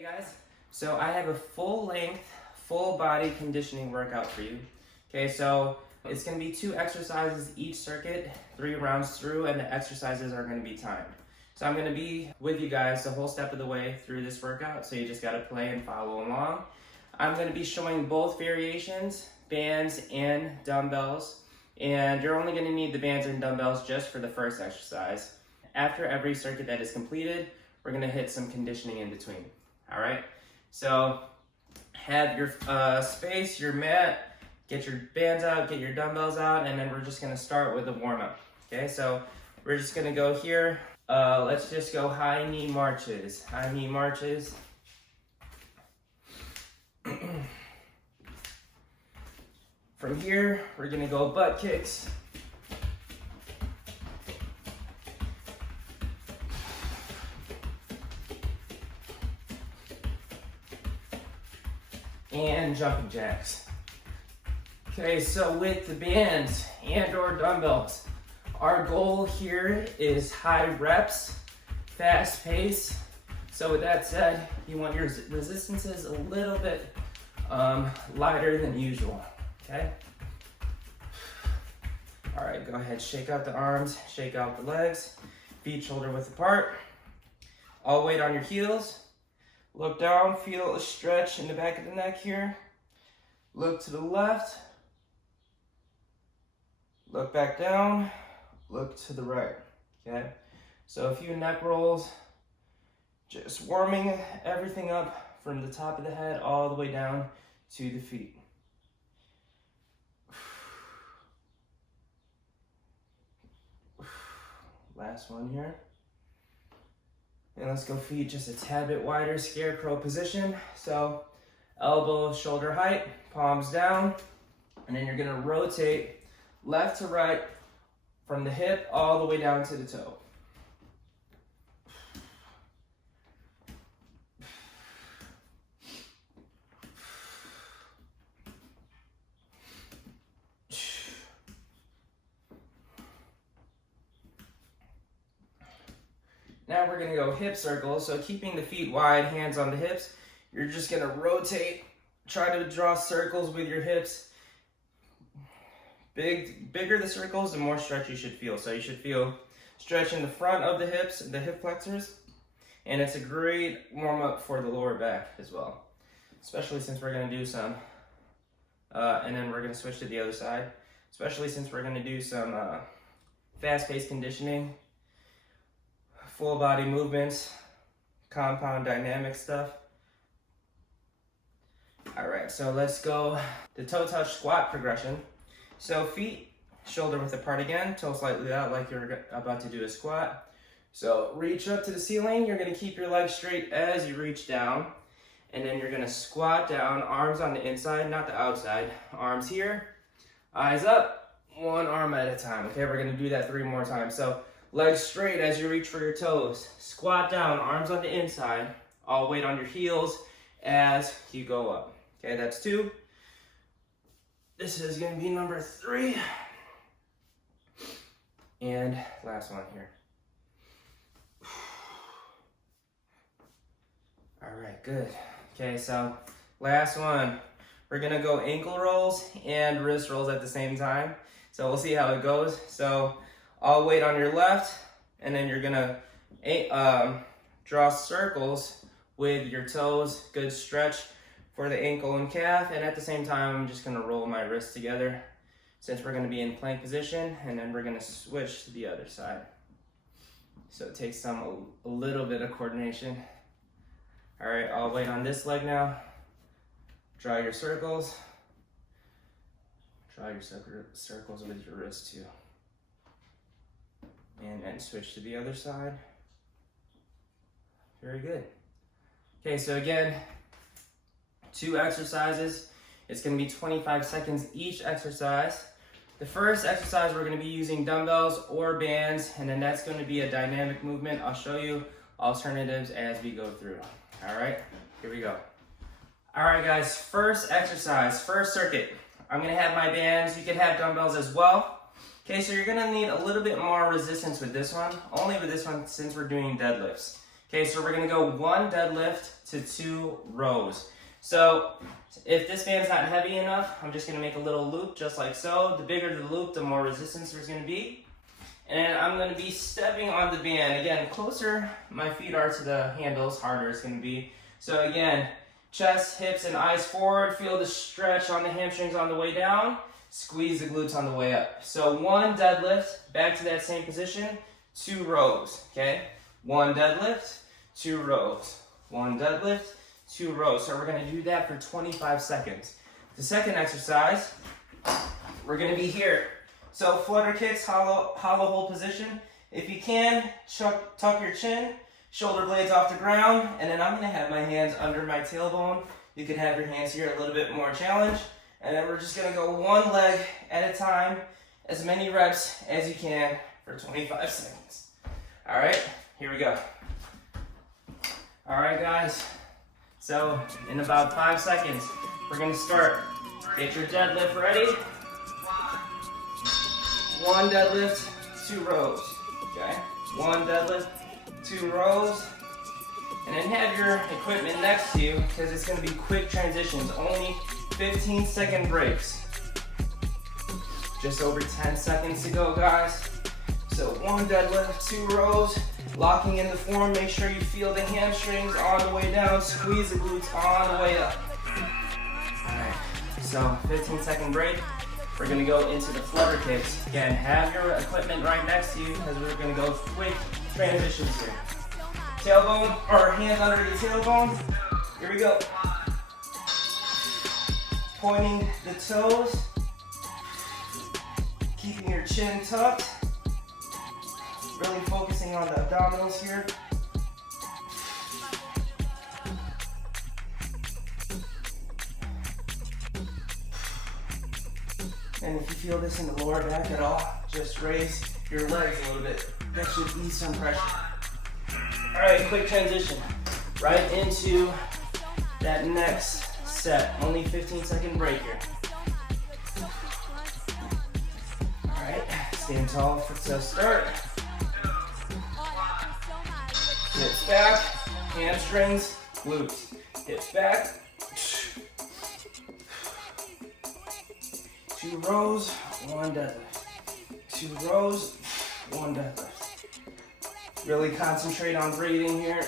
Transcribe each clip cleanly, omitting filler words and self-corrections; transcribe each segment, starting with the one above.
Hey guys, so I have a full length, full body conditioning workout for you. Okay, so it's gonna be 2 exercises each circuit, 3 rounds through, and the exercises are gonna be timed. So I'm gonna be with you guys the whole step of the way through this workout, so you just gotta play and follow along. I'm gonna be showing both variations, bands and dumbbells, and you're only gonna need the bands and dumbbells just for the first exercise. After every circuit that is completed, we're gonna hit some conditioning in between. All right, so have your space, your mat, get your bands out, get your dumbbells out, and then we're just gonna start with a warm-up. Okay, so we're just gonna go here. Let's just go high knee marches. High knee marches. From here, we're gonna go butt kicks. And jumping jacks. Okay, so with the bands and or dumbbells, our goal here is high reps, fast pace. So with that said, you want your resistances a little bit lighter than usual, okay? All right, go ahead, shake out the arms, shake out the legs, feet shoulder width apart. All weight on your heels. Look down, feel a stretch in the back of the neck here. Look to the left. Look back down. Look to the right, okay? So a few neck rolls. Just warming everything up from the top of the head all the way down to the feet. Last one here. And let's go feet just a tad bit wider, scarecrow position. So elbow, shoulder height, palms down. And then you're gonna rotate left to right from the hip all the way down to the toe. Now we're gonna go hip circles. So keeping the feet wide, hands on the hips, you're just gonna rotate, try to draw circles with your hips. Bigger the circles, the more stretch you should feel. So you should feel stretch in the front of the hips, the hip flexors, and it's a great warm up for the lower back as well, especially since we're gonna do some, and then we're gonna switch to the other side, especially since we're gonna do some fast-paced conditioning, full body movements, compound dynamic stuff. All right, so let's go the toe touch squat progression. So feet shoulder width apart again, toe slightly out like you're about to do a squat. So reach up to the ceiling, you're gonna keep your legs straight as you reach down, and then you're gonna squat down, arms on the inside, not the outside. Arms here, eyes up, one arm at a time. Okay, we're gonna do that 3 more times. So legs straight as you reach for your toes. Squat down, arms on the inside. All weight on your heels as you go up. Okay, that's 2. This is gonna be number 3. And last one here. All right, good. Okay, so last one. We're gonna go ankle rolls and wrist rolls at the same time. So we'll see how it goes. So all weight on your left, and then you're gonna draw circles with your toes. Good stretch for the ankle and calf, and at the same time, I'm just gonna roll my wrists together since we're gonna be in plank position, and then we're gonna switch to the other side. So it takes a little bit of coordination. All right, all weight on this leg now. Draw your circles. Draw your circles with your wrist too. And switch to the other side. Very good. Okay, so again, 2 exercises. It's gonna be 25 seconds each exercise. The first exercise, we're gonna be using dumbbells or bands, and then that's gonna be a dynamic movement. I'll show you alternatives as we go through. All right, here we go. All right, guys, first exercise, first circuit. I'm gonna have my bands. You can have dumbbells as well. Okay, so you're gonna need a little bit more resistance with this one, only with this one since we're doing deadlifts. Okay, so we're gonna go 1 deadlift to 2 rows. So if this band's not heavy enough, I'm just gonna make a little loop just like so. The bigger the loop, the more resistance there's gonna be. And I'm gonna be stepping on the band. Again, closer my feet are to the handles, harder it's gonna be. So again, chest, hips, and eyes forward. Feel the stretch on the hamstrings on the way down. Squeeze the glutes on the way up. So 1 deadlift, back to that same position, 2 rows, okay? 1 deadlift, 2 rows. 1 deadlift, 2 rows. So we're gonna do that for 25 seconds. The second exercise, we're gonna be here. So flutter kicks, hollow hold position. If you can, tuck your chin, shoulder blades off the ground, and then I'm gonna have my hands under my tailbone. You can have your hands here, a little bit more challenge. And then we're just gonna go 1 leg at a time, as many reps as you can for 25 seconds. All right, here we go. All right, guys. So in about 5 seconds, we're gonna start. Get your deadlift ready. 1 deadlift, 2 rows, okay? 1 deadlift, 2 rows. And then have your equipment next to you because it's gonna be quick transitions, only 15-second breaks. Just over 10 seconds to go, guys. So 1 deadlift, 2 rows, locking in the form. Make sure you feel the hamstrings on the way down, squeeze the glutes on the way up. All right, so 15-second break. We're gonna go into the flutter kicks. Again, have your equipment right next to you because we're gonna go quick transitions here. Tailbone, or hands under the tailbone. Here we go. Pointing the toes. Keeping your chin tucked. Really focusing on the abdominals here. And if you feel this in the lower back at all, just raise your legs a little bit. That should ease some pressure. All right, quick transition. Right into that next set. Only 15-second break here. All right, stand tall to start. Hips back, hamstrings, glutes. Hips back. 2 rows, 1 deadlift. 2 rows, 1 deadlift. Really concentrate on breathing here.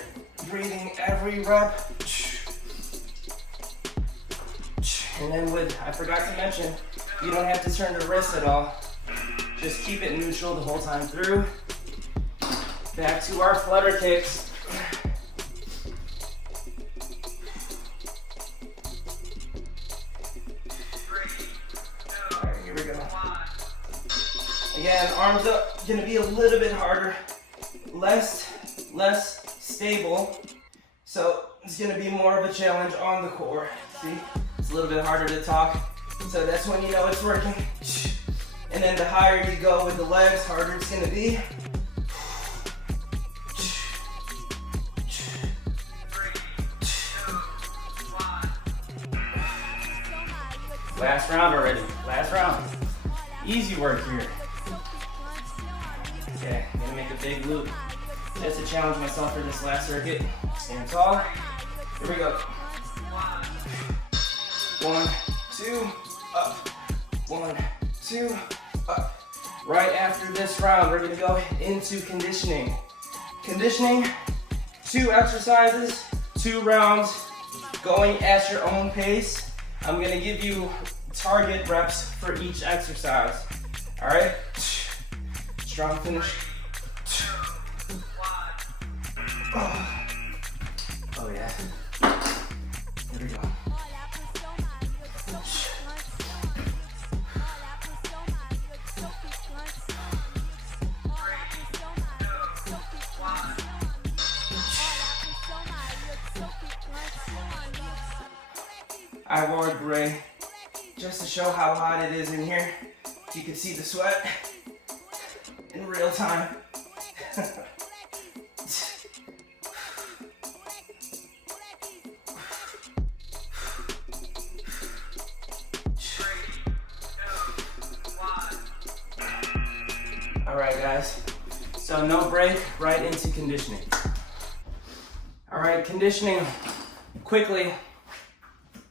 Breathing every rep. And then I forgot to mention, you don't have to turn the wrist at all. Just keep it neutral the whole time through. Back to our flutter kicks. All right, here we go. Again, arms up, gonna be a little bit harder, less stable. So it's gonna be more of a challenge on the core. See, it's a little bit harder to talk. So that's when you know it's working. And then the higher you go with the legs, harder it's gonna be. Last round already, last round. Easy work here. Okay, I'm gonna make a big loop just to challenge myself for this last circuit. Stand tall. Here we go. 1, 2, up. 1, 2, up. Right after this round, we're gonna go into conditioning. Conditioning, 2 exercises, 2 rounds, going at your own pace. I'm gonna give you target reps for each exercise. All right? Strong finish. Oh yeah. Here we go. I wore gray just to show how hot it is in here. You can see the sweat in real time. All right, guys. So no break, right into conditioning. right, conditioning quickly.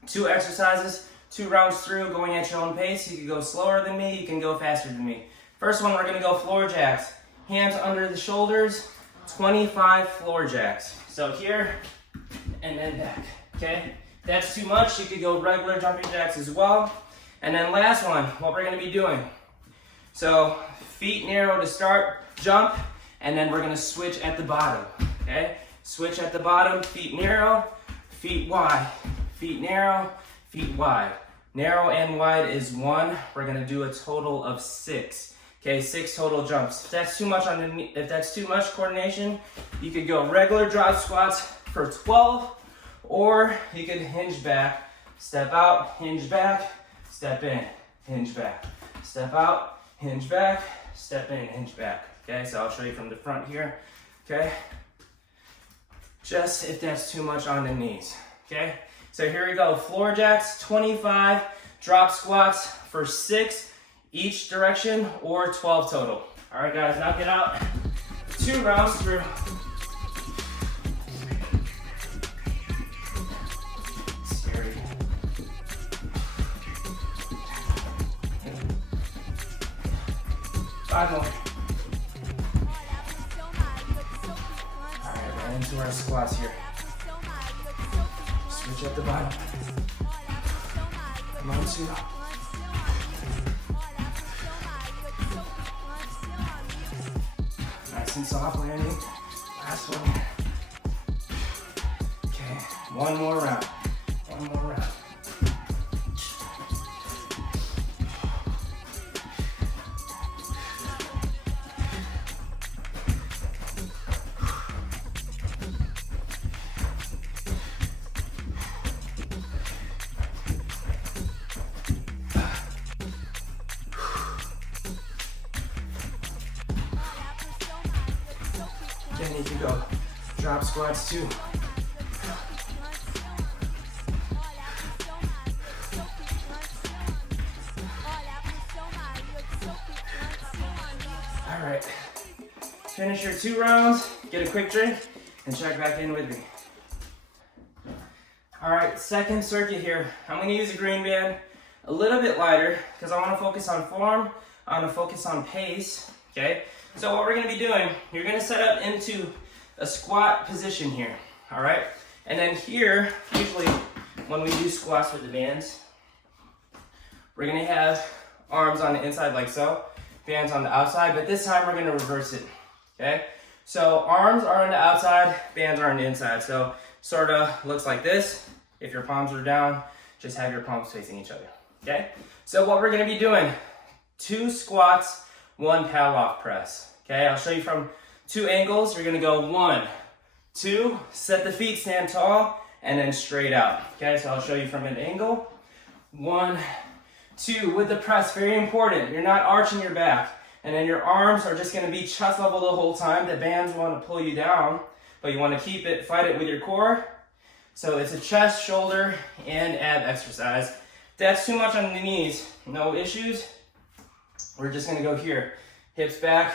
2 exercises, 2 rounds through, going at your own pace. You can go slower than me, you can go faster than me. First one, we're gonna go floor jacks. Hands under the shoulders, 25 floor jacks. So here, and then back, okay? If that's too much, you could go regular jumping jacks as well. And then last one, what we're gonna be doing. So feet narrow to start, jump, and then we're gonna switch at the bottom, okay? Switch at the bottom, feet narrow, feet wide. Feet narrow, feet wide. Narrow and wide is 1. We're gonna do a total of 6. Okay, 6 total jumps. If that's too much coordination, you could go regular drop squats for 12, or you could hinge back, step out, hinge back, step in, hinge back, step out, hinge back, step in, hinge back. Okay, so I'll show you from the front here. Okay, just if that's too much on the knees. Okay. So here we go, floor jacks, 25, drop squats for 6 each direction, or 12 total. All right, guys, knock it out. 2 rounds through. Scary. Five more. All right, right into our squats here. Switch at the bottom. Come on, 2. Nice and soft landing. Last one. Okay, one more round. One more round. Again, you can go drop squats too. All right, finish your 2 rounds, get a quick drink, and check back in with me. All right, second circuit here. I'm gonna use a green band, a little bit lighter, because I wanna focus on form, I wanna focus on pace, okay? So what we're gonna be doing, you're gonna set up into a squat position here, all right? And then here, usually when we do squats with the bands, we're gonna have arms on the inside like so, bands on the outside, but this time we're gonna reverse it, okay? So arms are on the outside, bands are on the inside. So sort of looks like this. If your palms are down, just have your palms facing each other, okay? So what we're gonna be doing, 2 squats, 1 pal off press, okay? I'll show you from 2 angles. You're gonna go 1, 2, set the feet, stand tall, and then straight out, okay? So I'll show you from an angle. 1, 2, with the press, very important. You're not arching your back. And then your arms are just gonna be chest level the whole time. The bands wanna pull you down, but you wanna keep it, fight it with your core. So it's a chest, shoulder, and ab exercise. If that's too much on the knees, no issues. We're just gonna go here. Hips back.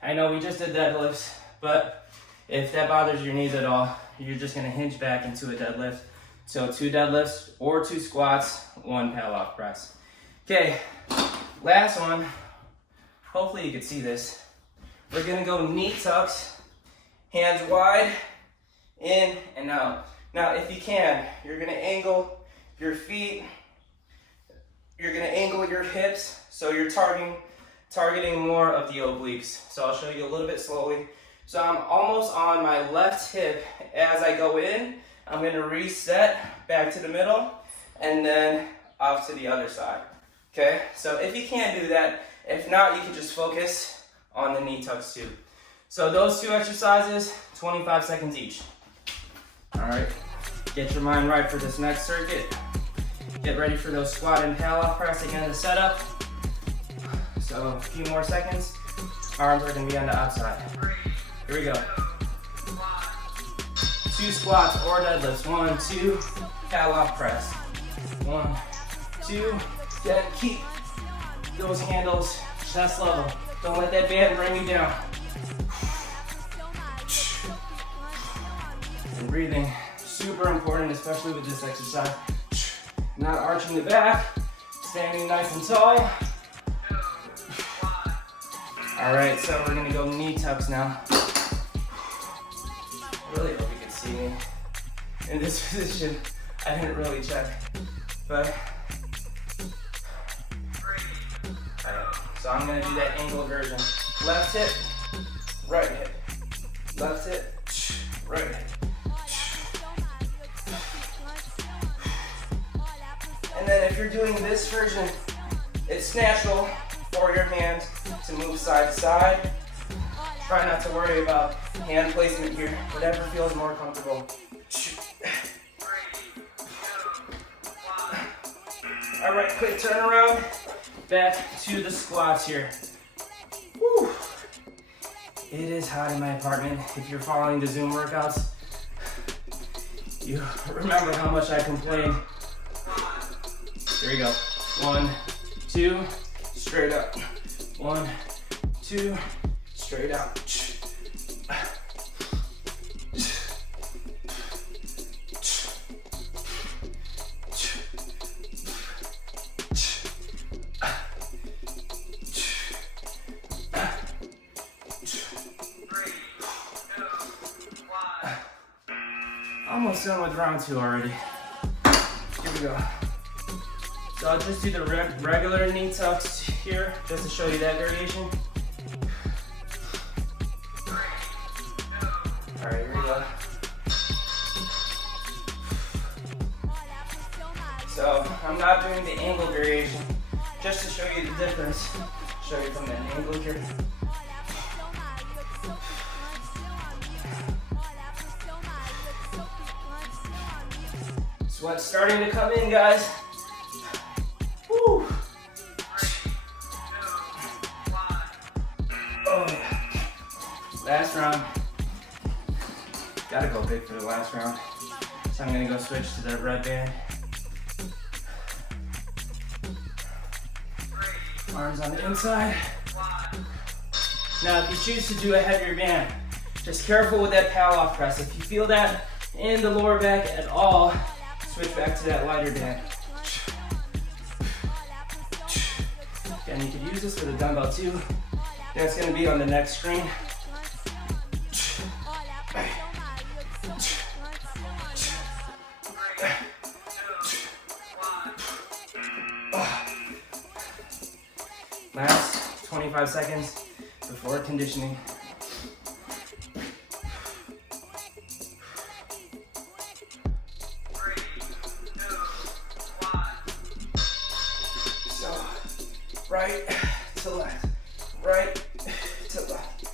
I know we just did deadlifts, but if that bothers your knees at all, you're just gonna hinge back into a deadlift. So 2 deadlifts or 2 squats, 1 pal off press. Okay, last one. Hopefully you can see this. We're gonna go knee tucks, hands wide, in and out. Now, if you can, you're gonna angle your feet, you're gonna angle your hips, so you're targeting more of the obliques. So I'll show you a little bit slowly. So I'm almost on my left hip. As I go in, I'm gonna reset back to the middle, and then off to the other side, okay? So if you can't do that, if not, you can just focus on the knee tucks too. So those 2 exercises, 25 seconds each. All right, get your mind right for this next circuit. Get ready for those squat and pal off press again, the setup. So a few more seconds. Arms are gonna be on the outside. Here we go. 2 squats or deadlifts. 1, 2, pal off press. 1, 2, then keep those handles chest level. Don't let that band bring you down. And breathing, super important, especially with this exercise. Not arching the back, standing nice and tall. All right, so we're gonna go knee tucks now. I really hope you can see me in this position. I didn't really check, but. All right, so I'm gonna do that angled version. Left hip, right hip. Left hip, right hip. And then if you're doing this version, it's natural for your hands to move side to side. Try not to worry about hand placement here, whatever feels more comfortable. All right, quick turnaround. Back to the squats here. Woo. It is hot in my apartment. If you're following the Zoom workouts, you remember how much I complained. Here we go. 1, 2, straight up. 1, 2, straight out. Almost done with round 2 already. Here we go. So I'll just do the regular knee tucks here, just to show you that variation. All right, here we go. So I'm not doing the angle variation, just to show you the difference. Show you from that angle here. Sweat's starting to come in, guys. Woo. Oh yeah. Last round. Gotta go big for the last round. So I'm gonna go switch to the red band. Arms on the inside. Now if you choose to do a heavier band, just careful with that power-off press. If you feel that in the lower back at all, switch back to that lighter band. And you could use this for the dumbbell too. That's gonna be on the next screen. Last 25 seconds before conditioning. Right to left, right to left.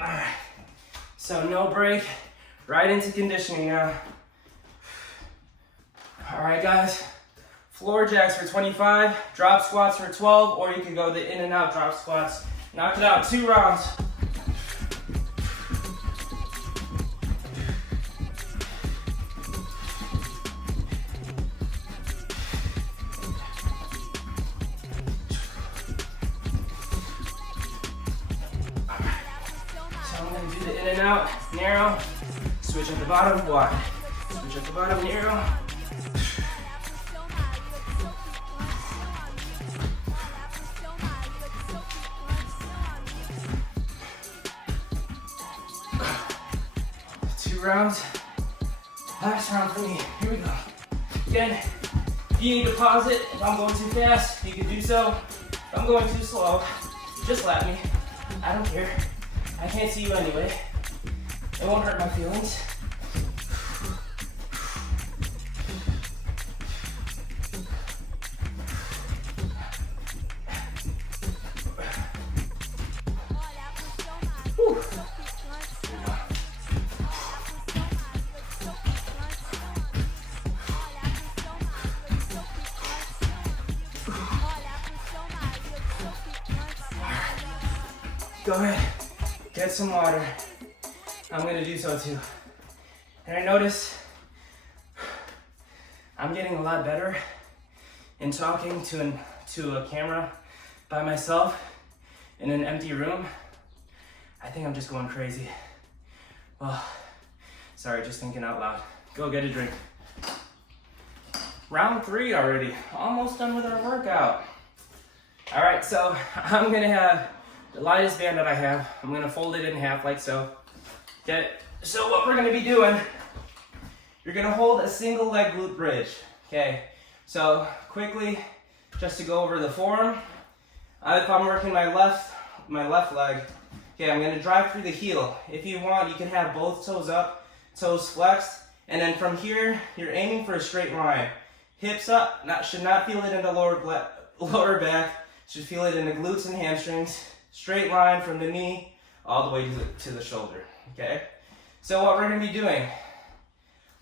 All right, so no break, right into conditioning now. All right, guys, floor jacks for 25, drop squats for 12, or you can go the in and out drop squats. Knock it out, 2 rounds. All right, so I'm gonna do the in and out, narrow, switch at the bottom, wide. Switch at the bottom, narrow. Rounds. Last round for me. Here we go. Again, if you need to pause it, if I'm going too fast, you can do so. If I'm going too slow, just let me. I don't care. I can't see you anyway. It won't hurt my feelings. Whew. Go ahead, get some water. I'm gonna do so too. And I notice I'm getting a lot better in talking to a camera by myself in an empty room. I think I'm just going crazy. Well, sorry, just thinking out loud. Go get a drink. Round 3 already, almost done with our workout. All right, so I'm gonna have the lightest band that I have. I'm gonna fold it in half like so. Okay, so what we're gonna be doing, you're gonna hold a single leg glute bridge. Okay, so quickly, just to go over the form, if I'm working my left leg, okay, I'm gonna drive through the heel. If you want, you can have both toes up, toes flexed, and then from here, you're aiming for a straight line. Hips up, should not feel it in the lower back, should feel it in the glutes and hamstrings. Straight line from the knee all the way to the shoulder, okay? So what we're gonna be doing,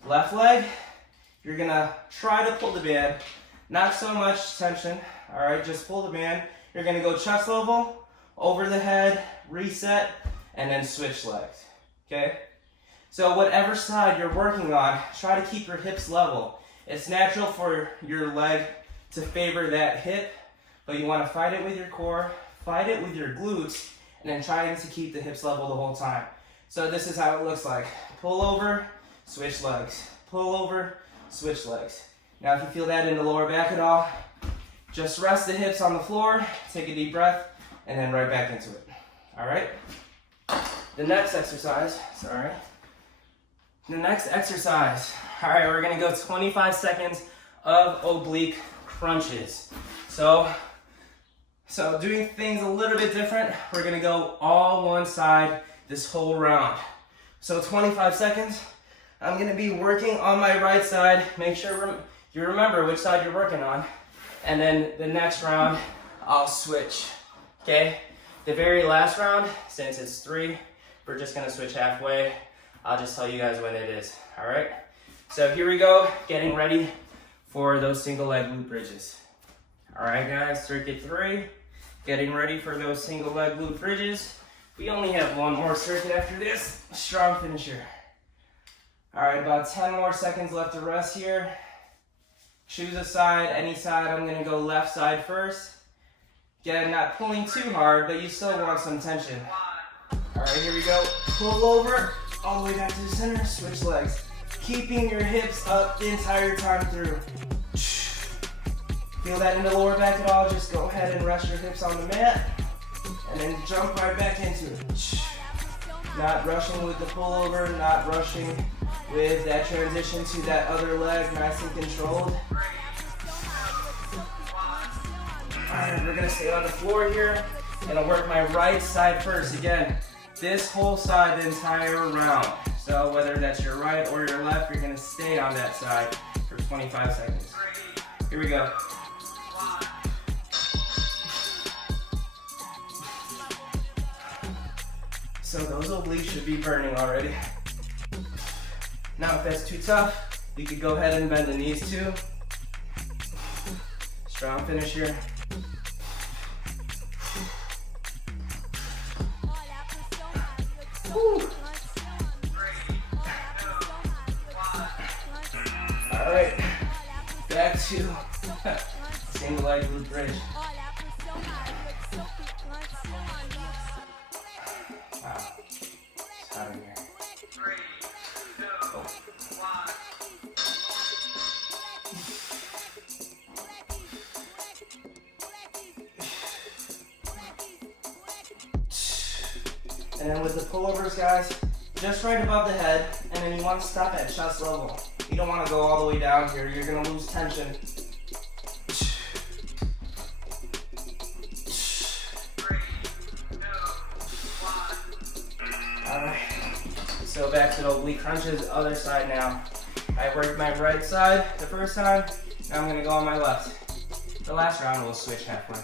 left leg, you're gonna try to pull the band, not so much tension, all right, just pull the band. You're gonna go chest level, over the head, reset, and then switch legs, okay? So whatever side you're working on, try to keep your hips level. It's natural for your leg to favor that hip, but you wanna fight it with your core, fight it with your glutes, and then trying to keep the hips level the whole time. So this is how it looks like. Pull over, switch legs. Pull over, switch legs. Now if you feel that in the lower back at all, just rest the hips on the floor, take a deep breath, and then right back into it. All right? The next exercise, all right, we're gonna go 25 seconds of oblique crunches. So doing things a little bit different, we're gonna go all one side this whole round. So 25 seconds, I'm gonna be working on my right side. Make sure you remember which side you're working on. And then the next round, I'll switch, okay? The very last round, since it's 3, we're just gonna switch halfway. I'll just tell you guys when it is, all right? So here we go, getting ready for those single leg glute bridges. All right, guys, circuit 3, getting ready for those single leg glute bridges. We only have one more circuit after this. Strong finisher. All right, about 10 more seconds left to rest here. Choose a side, any side. I'm gonna go left side first. Again, not pulling too hard, but you still want some tension. All right, here we go. Pull over, all the way back to the center, switch legs. Keeping your hips up the entire time through. Feel that in the lower back at all, just go ahead and rest your hips on the mat, and then jump right back into it. Not rushing with the pullover, not rushing with that transition to that other leg, nice and controlled. Alright, we're gonna stay on the floor here, and I'll work my right side first. Again, this whole side the entire round. So whether that's your right or your left, you're gonna stay on that side for 25 seconds. Here we go. So those obliques should be burning already. Now if that's too tough, you could go ahead and bend the knees too. Strong finish here. Woo. All right, back to single leg glute bridge. Wow, it's hot in here. Oh. And then with the pullovers, guys, just right above the head, and then you want to stop at chest level. You don't want to go all the way down here. You're going to lose tension. Alright, so back to the oblique crunches, other side now. I worked my right side the first time, now I'm going to go on my left. The last round we'll switch halfway.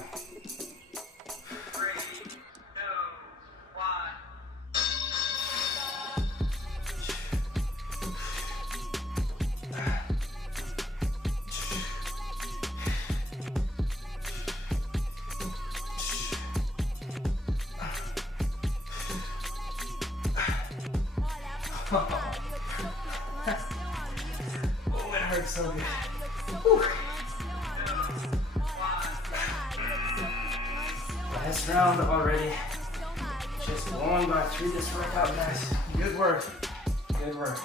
Oh, it hurts so good. Whew. Last round already. Just blowing by through this workout, guys. Good work. Good work.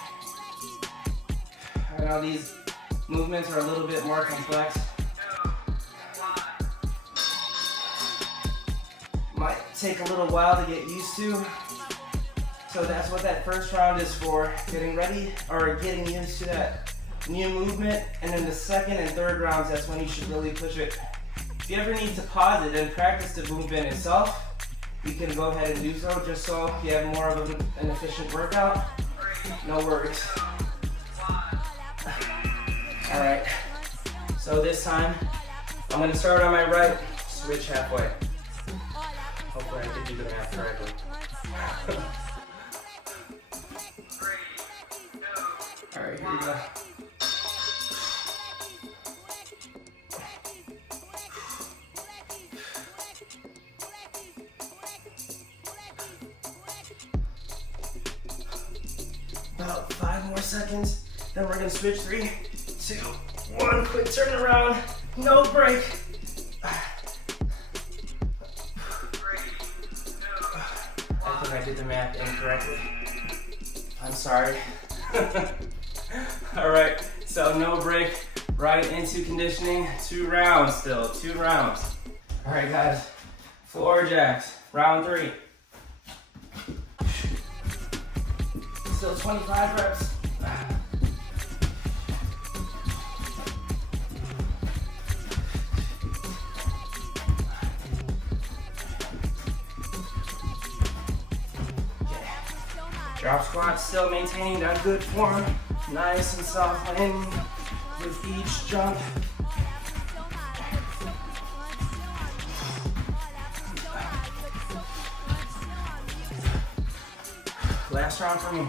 I know these movements are a little bit more complex. Might take a little while to get used to. So that's what that first round is for. Getting ready or getting used to that new movement. And then the second and third rounds, that's when you should really push it. If you ever need to pause it and practice the movement itself, you can go ahead and do so, just so you have more of an efficient workout. No worries. All right, so this time, I'm gonna start on my right, switch halfway. Hopefully I did do the math correctly. All right, here we go. About 5 more seconds, then we're gonna switch 3, 2, 1, quick turn around, no break. I think I did the math incorrectly. I'm sorry. All right, so no break, right into conditioning, 2 rounds still, 2 rounds. All right guys, floor jacks, round 3. Still 25 reps. Drop squats, still maintaining that good form. Nice and soft landing with each jump. Last round for me.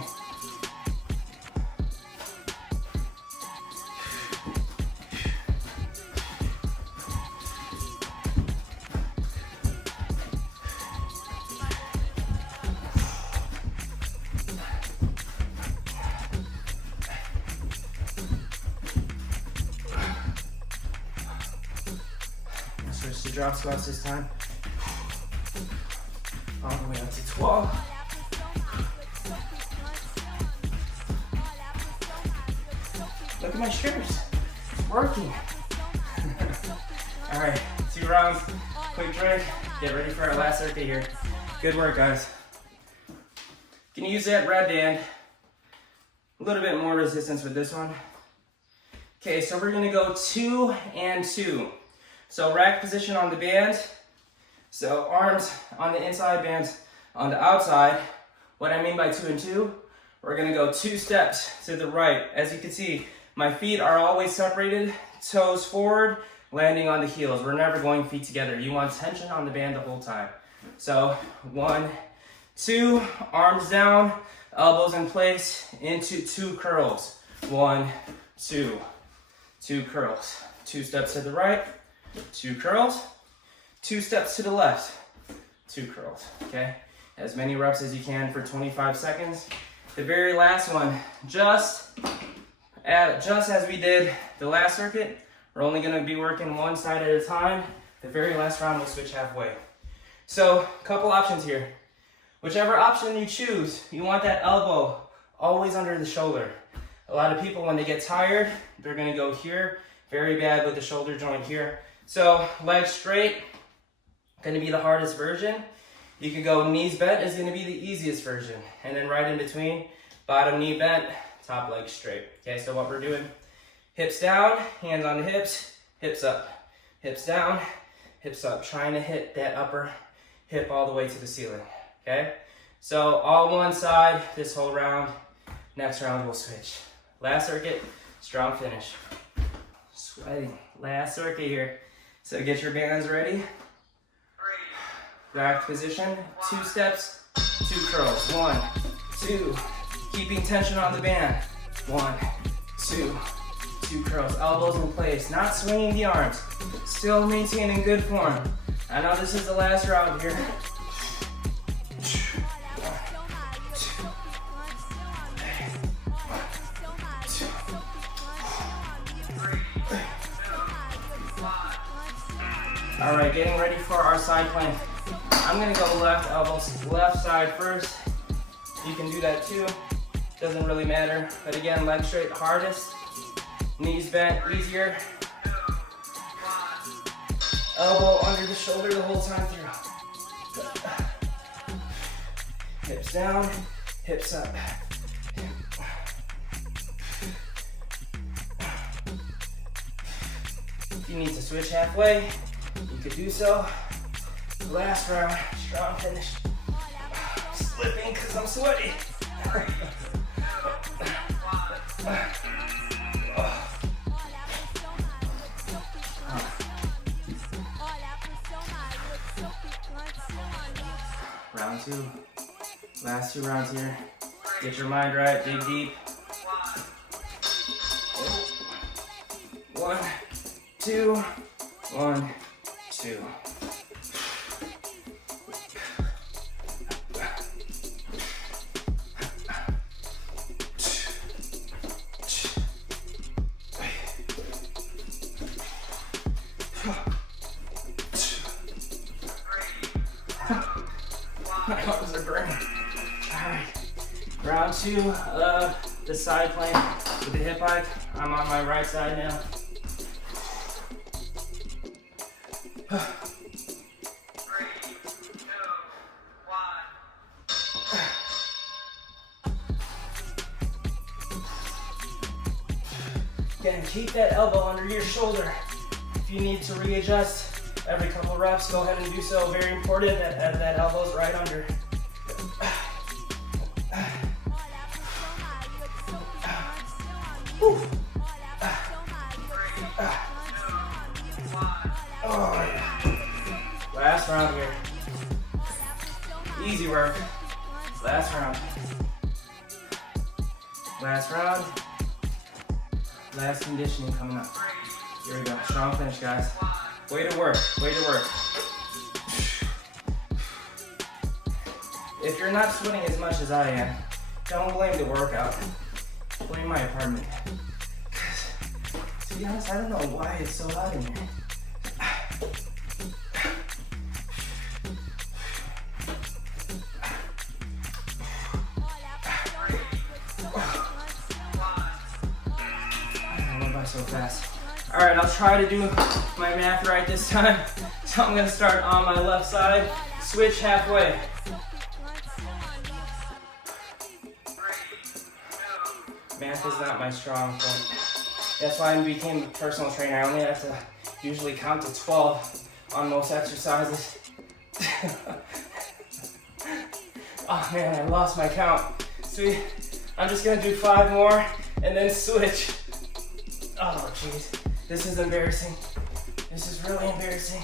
Switch to drop squats this time. All the way up to 12. Look at my shoulders. It's working. All right, 2 rounds. Quick drink. Get ready for our last circuit here. Good work, guys. You can use that red band. A little bit more resistance with this one. Okay, so we're gonna go 2 and 2. So rack position on the band. So arms on the inside, bands on the outside. What I mean by 2 and 2, we're gonna go 2 steps to the right. As you can see, my feet are always separated, toes forward, landing on the heels. We're never going feet together. You want tension on the band the whole time. So 1, 2, arms down, elbows in place, into 2 curls. 1, 2, 2 curls. 2 steps to the right, 2 curls, 2 steps to the left, 2 curls, okay? As many reps as you can for 25 seconds. The very last one, just as we did the last circuit, we're only gonna be working one side at a time. The very last round, we'll switch halfway. So, a couple options here. Whichever option you choose, you want that elbow always under the shoulder. A lot of people, when they get tired, they're gonna go here, very bad with the shoulder joint here. So, legs straight, gonna be the hardest version. You could go knees bent is gonna be the easiest version. And then right in between, bottom knee bent, top leg straight. Okay, so what we're doing, hips down, hands on the hips up. Hips down, hips up. Trying to hit that upper hip all the way to the ceiling, okay? So all one side this whole round. Next round we'll switch. Last circuit, strong finish. Sweating, last circuit here. So get your bands ready. Rack position, 2 steps, 2 curls. 1, 2, keeping tension on the band. 1, 2, 2 curls. Elbows in place, not swinging the arms. Still maintaining good form. I know this is the last round here. 1, 2, All right, getting ready for our side plank. I'm gonna go left elbows, left side first. You can do that too, doesn't really matter. But again, leg straight hardest, knees bent easier. Elbow under the shoulder the whole time through. Hips down, hips up. If you need to switch halfway, you could do so. Last round, strong finish. Slipping because I'm sweaty. Round two. Last 2 rounds here. Get your mind right, dig deep. 1, 2, 1, 2. My arms are burning. Alright. Round 2 of the side plank with the hip hike. I'm on my right side now. Again, keep that elbow under your shoulder. If you need to readjust every couple reps, go ahead and do so. Very important that that elbow's right under. Oh, yeah. Last round here. Easy work. Last round. Last round. Last conditioning coming up. Here we go. Strong finish, guys. Way to work. Way to work. If you're not sweating as much as I am, don't blame the workout. Blame my apartment. To be honest, I don't know why it's so hot in here. I went by so fast. All right, I'll try to do my math right this time. So I'm gonna start on my left side, switch halfway. Math is not my strong point. That's why I became a personal trainer. I only have to usually count to 12 on most exercises. Oh man, I lost my count. Sweet. I'm just gonna do 5 more and then switch. Oh jeez, this is embarrassing. This is really embarrassing.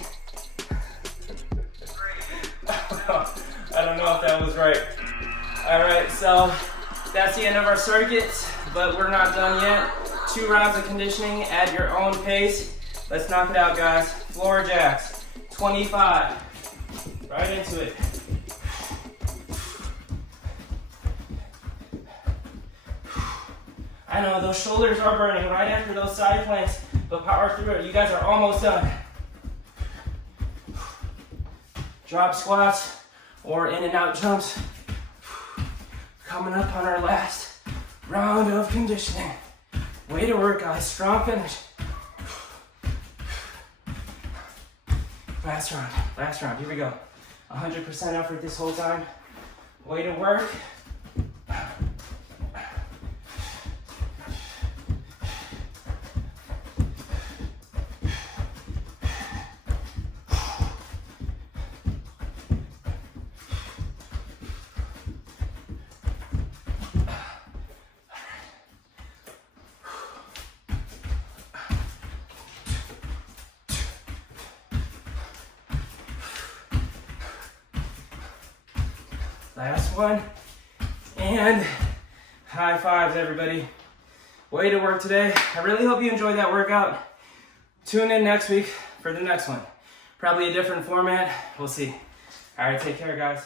I don't know if that was right. All right, so that's the end of our circuit, but we're not done yet. 2 rounds of conditioning at your own pace. Let's knock it out, guys. Floor jacks, 25. Right into it. I know those shoulders are burning right after those side planks, but power through it. You guys are almost done. Drop squats or in and out jumps. Coming up on our last round of conditioning. Way to work, guys. Strong finish. Last round. Here we go. 100% effort this whole time. Way to work. Last one, and high fives, everybody. Way to work today. I really hope you enjoyed that workout. Tune in next week for the next one. Probably a different format, we'll see. All right, take care, guys.